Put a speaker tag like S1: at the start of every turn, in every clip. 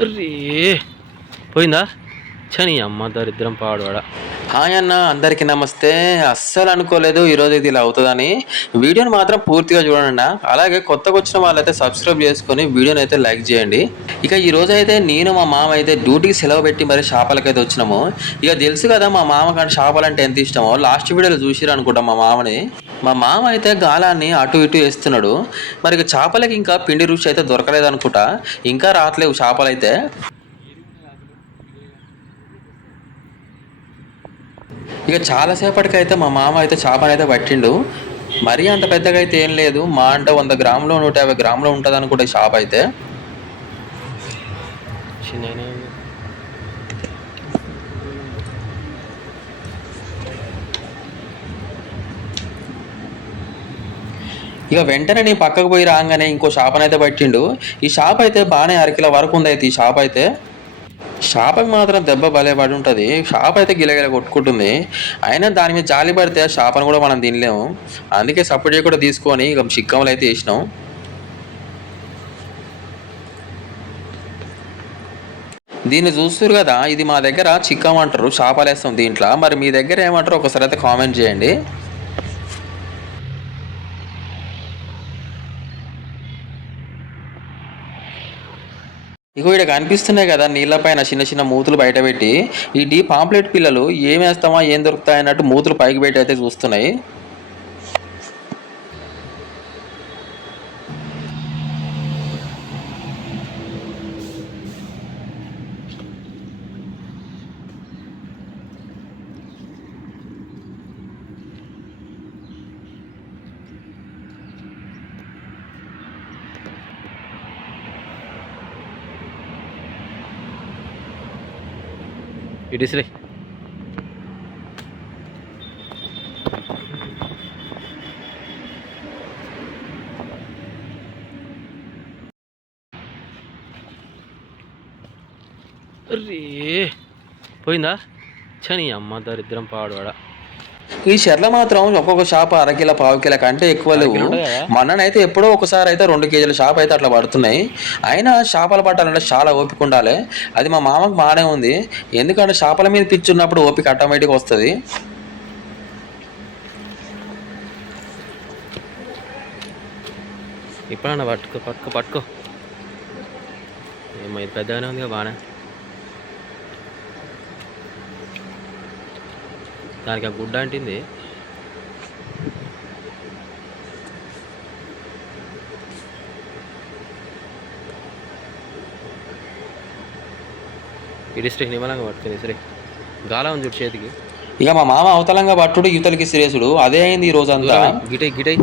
S1: అరే పోయిందా? చని అమ్మ దరిద్రం పాడువాడ.
S2: హాయ్ అన్న అందరికీ నమస్తే. అస్సలు అనుకోలేదు ఈరోజు ఇది ఇలా అవుతుందని. వీడియోని మాత్రం పూర్తిగా చూడండి అన్న. అలాగే కొత్తగా వచ్చిన వాళ్ళైతే సబ్స్క్రైబ్ చేసుకొని వీడియోని అయితే లైక్ చేయండి. ఇక ఈ రోజు అయితే నేను మా మామ అయితే డ్యూటీకి సెలవు పెట్టి మరి షాపాలకైతే వచ్చినాము. ఇక తెలుసు కదా మా మామ కానీ షాపాలంటే ఎంత ఇష్టమో. లాస్ట్ వీడియోలో చూసిరు అనుకుంటాం మా మామని. మా మామ అయితే గాలాన్ని అటు ఇటు వేస్తున్నాడు. మరి ఇక చేపలకి ఇంకా పిండి రుచి అయితే దొరకలేదు అనుకుంటా. ఇంకా రావట్లేవు చేపలు ఇక చాలాసేపటికి అయితే మా మామ అయితే చేపను అయితే పట్టిండు. మరీ అంత పెద్దగా అయితే ఏం లేదు. మా అంటే వంద గ్రాములు నూట యాభై గ్రాములు ఉంటుంది అనుకుంటే షాప్ అయితే. ఇక వెంటనే నేను పక్కకు పోయి రాగానే ఇంకో షాప్ అయితే పట్టిండు. ఈ షాప్ అయితే బాగానే అరకిల వరకు ఉంది అయితే ఈ షాప్ అయితే. షాపకి మాత్రం దెబ్బ భలే పడి ఉంటుంది షాప్ అయితే గిలగిల కొట్టుకుంటుంది. అయినా దాని మీద జాలి పడితే ఆ షాపను కూడా మనం తినలేము. అందుకే సపోర్ట్ కూడా తీసుకొని ఇక చిక్కములు అయితే వేసినాం. దీన్ని చూస్తారు కదా ఇది మా దగ్గర చిక్కం అంటారు. చేపలు వేస్తాం దీంట్లో. మరి మీ దగ్గర ఏమంటారు ఒకసారి అయితే కామెంట్ చేయండి. ఇగో ఇక్కడ కనిపిస్తున్నాయి కదా నీళ్ళపైన చిన్న చిన్న మూతులు బయట పెట్టి. ఈ డీ పాంప్లెట్ పిల్లలు ఏం వేస్తామా ఏం దొరుకుతాయి అన్నట్టు మూతులు పైకి పెట్టి అయితే చూస్తున్నాయి.
S1: ఇడిసిలే అరే పోయిందా? చని అమ్మ దరిద్రం పాడువాడా.
S2: ఈ షెర్ల మాత్రం ఒక్కొక్క షాప్ అరకిల పావు కిలో కంటే ఎక్కువ లేవు? మొన్ననైతే ఎప్పుడో ఒకసారి అయితే రెండు కేజీల షాప్ అయితే అట్లా పడుతున్నాయి. అయినా చేపలు పట్టాలంటే చాలా ఓపిక ఉండాలి. అది మా మామకు బాగానే ఉంది. ఎందుకంటే చేపల మీద పిచ్చున్నప్పుడు ఓపిక ఆటోమేటిక్ వస్తుంది.
S1: ఇప్పుడన్నా పట్టుకో పట్టుకో పట్టుకో. ఏమో ఇది పెద్దగానే ఉంది బాగానే. దానికి ఆ గుడ్డ అంటింది. ఇడిస్ట్రీ నిమ్మలంగా పట్టుకుని ఇసిరి గాలా ఉంది చూడు చేతికి.
S2: ఇక మా మామ అవతలంగా పట్టుడు యువతలకి సిరేసుడు. అదే అయింది ఈ రోజు అంతా
S1: గిటై గిటై.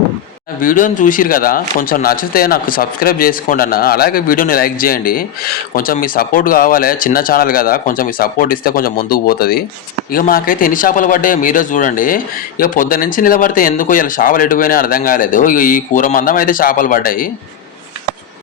S2: వీడియోని చూసిరు కదా కొంచెం నచ్చితే నాకు సబ్స్క్రైబ్ చేసుకోండి అన్న. అలాగే వీడియోని లైక్ చేయండి. కొంచెం మీ సపోర్ట్ కావాలి చిన్న ఛానల్ కదా కొంచెం మీ సపోర్ట్ ఇస్తే కొంచెం ముందుకు పోతుంది. ఇక మాకైతే ఎన్ని చేపలు పడ్డాయో మీరే చూడండి. ఇక పొద్దు నుంచి నిలబడితే ఎందుకు ఇలా చేపలు ఎటుపోయినా అర్థం కాలేదు. ఇక ఈ కూర మందం అయితే చేపలు పడ్డాయి.